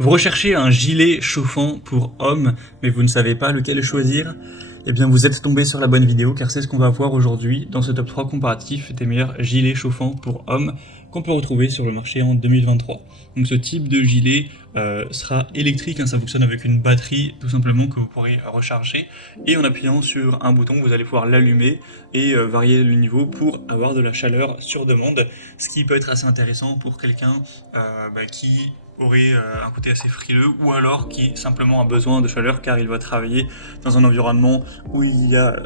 Vous recherchez un gilet chauffant pour homme, mais vous ne savez pas lequel choisir? Eh bien, vous êtes tombé sur la bonne vidéo, car c'est ce qu'on va voir aujourd'hui dans ce top 3 comparatif des meilleurs gilets chauffants pour hommes qu'on peut retrouver sur le marché en 2023. Donc ce type de gilet sera électrique, ça fonctionne avec une batterie tout simplement que vous pourrez recharger, et en appuyant sur un bouton, vous allez pouvoir l'allumer et varier le niveau pour avoir de la chaleur sur demande, ce qui peut être assez intéressant pour quelqu'un qui aurait un côté assez frileux, ou alors qui simplement a besoin de chaleur car il va travailler dans un environnement où il y a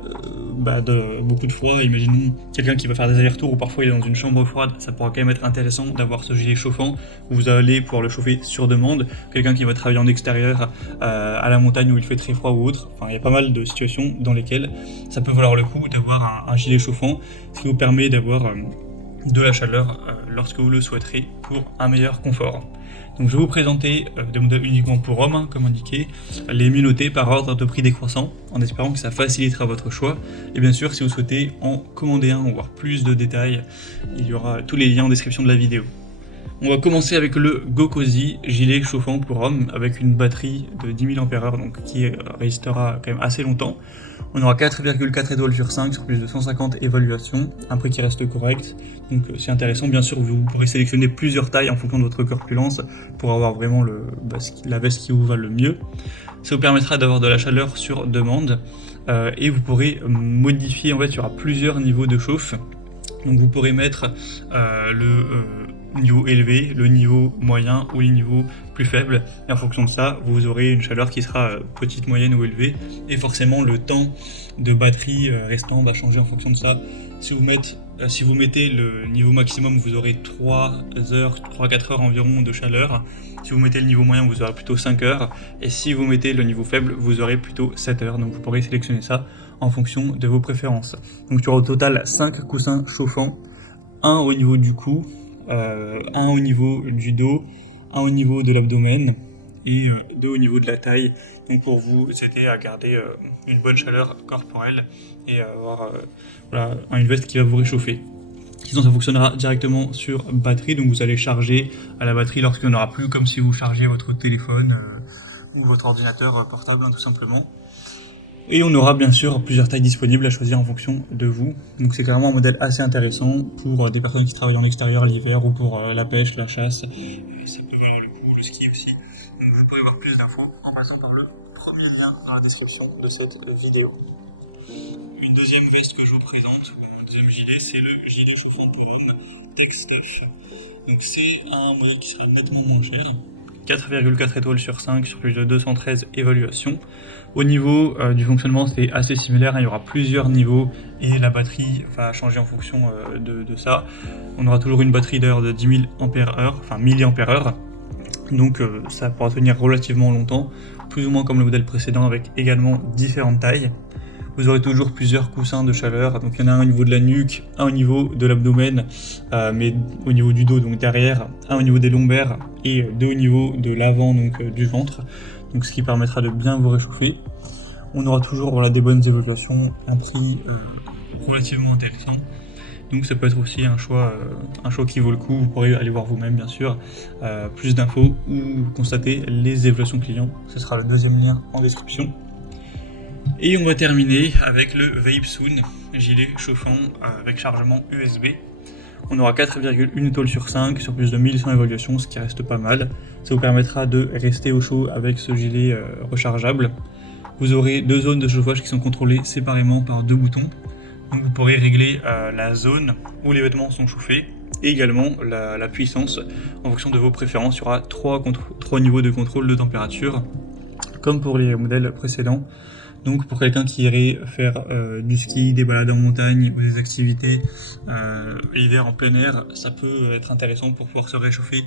beaucoup de froid. Imaginons quelqu'un qui va faire des allers-retours ou parfois il est dans une chambre froide, ça pourra quand même être intéressant d'avoir ce gilet chauffant où vous allez pouvoir le chauffer sur demande. Quelqu'un qui va travailler en extérieur, à la montagne où il fait très froid ou autre, enfin il y a pas mal de situations dans lesquelles ça peut valoir le coup d'avoir un gilet chauffant, ce qui vous permet d'avoir de la chaleur lorsque vous le souhaiterez pour un meilleur confort. Donc je vais vous présenter des modèles uniquement pour hommes, comme indiqué, les mieux notés par ordre de prix décroissant, en espérant que ça facilitera votre choix. Et bien sûr, si vous souhaitez en commander un ou voir plus de détails, il y aura tous les liens en description de la vidéo. On va commencer avec le GoCozy, gilet chauffant pour homme, avec une batterie de 10 000 mAh, donc qui résistera quand même assez longtemps. On aura 4,4 étoiles sur 5 sur plus de 150 évaluations, un prix qui reste correct, donc c'est intéressant. Bien sûr, vous pourrez sélectionner plusieurs tailles en fonction de votre corpulence pour avoir vraiment la veste qui vous va le mieux. Ça vous permettra d'avoir de la chaleur sur demande, et vous pourrez modifier, en fait il y aura plusieurs niveaux de chauffe. Donc vous pourrez mettre le niveau élevé, le niveau moyen ou les niveaux plus faibles, et en fonction de ça vous aurez une chaleur qui sera petite, moyenne ou élevée, et forcément le temps de batterie restant va changer en fonction de ça. Si vous mettez le niveau maximum, vous aurez 3-4 heures environ de chaleur. Si vous mettez le niveau moyen, vous aurez plutôt 5 heures, et si vous mettez le niveau faible, vous aurez plutôt 7 heures, donc vous pourrez sélectionner ça en fonction de vos préférences. Donc tu auras au total 5 coussins chauffants, un au niveau du cou, un au niveau du dos, un au niveau de l'abdomen et deux au niveau de la taille, donc pour vous aider à garder une bonne chaleur corporelle et avoir une veste qui va vous réchauffer. Sinon ça fonctionnera directement sur batterie, donc vous allez charger à la batterie lorsqu'il n'y en aura plus, comme si vous chargez votre téléphone ou votre ordinateur portable tout simplement. Et on aura bien sûr plusieurs tailles disponibles à choisir en fonction de vous. Donc c'est clairement un modèle assez intéressant pour des personnes qui travaillent en extérieur l'hiver, ou pour la pêche, la chasse. Et ça peut valoir le coup, le ski aussi. Donc vous pourrez voir plus d'infos en passant par le premier lien dans la description de cette vidéo. Une deuxième veste que je vous présente, le deuxième gilet, c'est le gilet chauffant pour homme Tech Stuff. Donc c'est un modèle qui sera nettement moins cher. 4,4 étoiles sur 5 sur plus de 213 évaluations. Au niveau du fonctionnement, c'est assez similaire, il y aura plusieurs niveaux et la batterie va changer en fonction de ça. On aura toujours une batterie d'ailleurs de 10 000 mAh, enfin milliampères-heure, donc ça pourra tenir relativement longtemps, plus ou moins comme le modèle précédent avec également différentes tailles. Vous aurez toujours plusieurs coussins de chaleur, donc il y en a un au niveau de la nuque, un au niveau de l'abdomen, mais au niveau du dos, donc derrière, un au niveau des lombaires et deux au niveau de l'avant, donc du ventre, donc ce qui permettra de bien vous réchauffer. On aura toujours des bonnes évaluations, un prix relativement intéressant, donc ça peut être aussi un choix qui vaut le coup. Vous pourrez aller voir vous-même bien sûr plus d'infos ou constater les évaluations clients, ce sera le deuxième lien en description. Et on va terminer avec le Vapesoon, gilet chauffant avec chargement USB. On aura 4,1 étoiles sur 5 sur plus de 1100 évaluations, ce qui reste pas mal. Ça vous permettra de rester au chaud avec ce gilet rechargeable. Vous aurez deux zones de chauffage qui sont contrôlées séparément par deux boutons. Donc vous pourrez régler la zone où les vêtements sont chauffés et également la puissance en fonction de vos préférences. Il y aura trois niveaux de contrôle de température, comme pour les modèles précédents. Donc pour quelqu'un qui irait faire du ski, des balades en montagne ou des activités hiver en plein air, ça peut être intéressant pour pouvoir se réchauffer.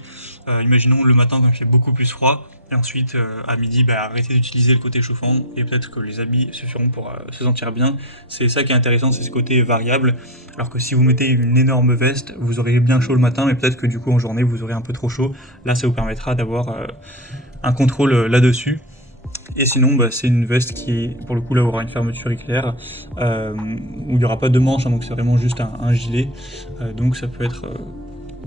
Imaginons le matin quand il fait beaucoup plus froid, et ensuite à midi arrêter d'utiliser le côté chauffant, et peut-être que les habits suffiront pour se sentir bien. C'est ça qui est intéressant, c'est ce côté variable, alors que si vous mettez une énorme veste, vous aurez bien chaud le matin, mais peut-être que du coup en journée vous aurez un peu trop chaud. Là ça vous permettra d'avoir un contrôle là-dessus. Et sinon c'est une veste qui pour le coup là aura une fermeture éclair, où il n'y aura pas de manche, donc c'est vraiment juste un gilet, donc ça peut être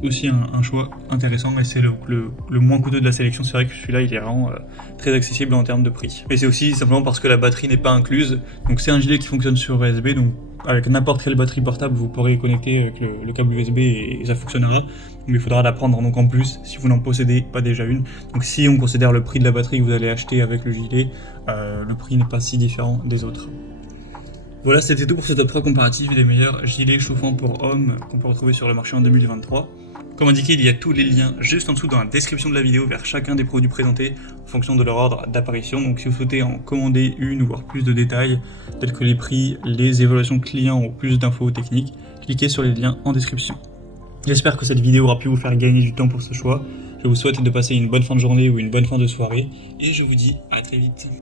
aussi un choix intéressant et c'est le moins coûteux de la sélection. C'est vrai que celui-là il est vraiment très accessible en termes de prix. Et c'est aussi simplement parce que la batterie n'est pas incluse. Donc c'est un gilet qui fonctionne sur USB, donc avec n'importe quelle batterie portable vous pourrez le connecter avec le câble USB et ça fonctionnera. Mais il faudra la prendre donc en plus si vous n'en possédez pas déjà une. Donc si on considère le prix de la batterie que vous allez acheter avec le gilet, le prix n'est pas si différent des autres. Voilà, c'était tout pour ce top 3 comparatif des meilleurs gilets chauffants pour hommes qu'on peut retrouver sur le marché en 2023. Comme indiqué, il y a tous les liens juste en dessous dans la description de la vidéo vers chacun des produits présentés en fonction de leur ordre d'apparition. Donc si vous souhaitez en commander une ou voir plus de détails, tels que les prix, les évaluations clients ou plus d'infos techniques, cliquez sur les liens en description. J'espère que cette vidéo aura pu vous faire gagner du temps pour ce choix. Je vous souhaite de passer une bonne fin de journée ou une bonne fin de soirée et je vous dis à très vite.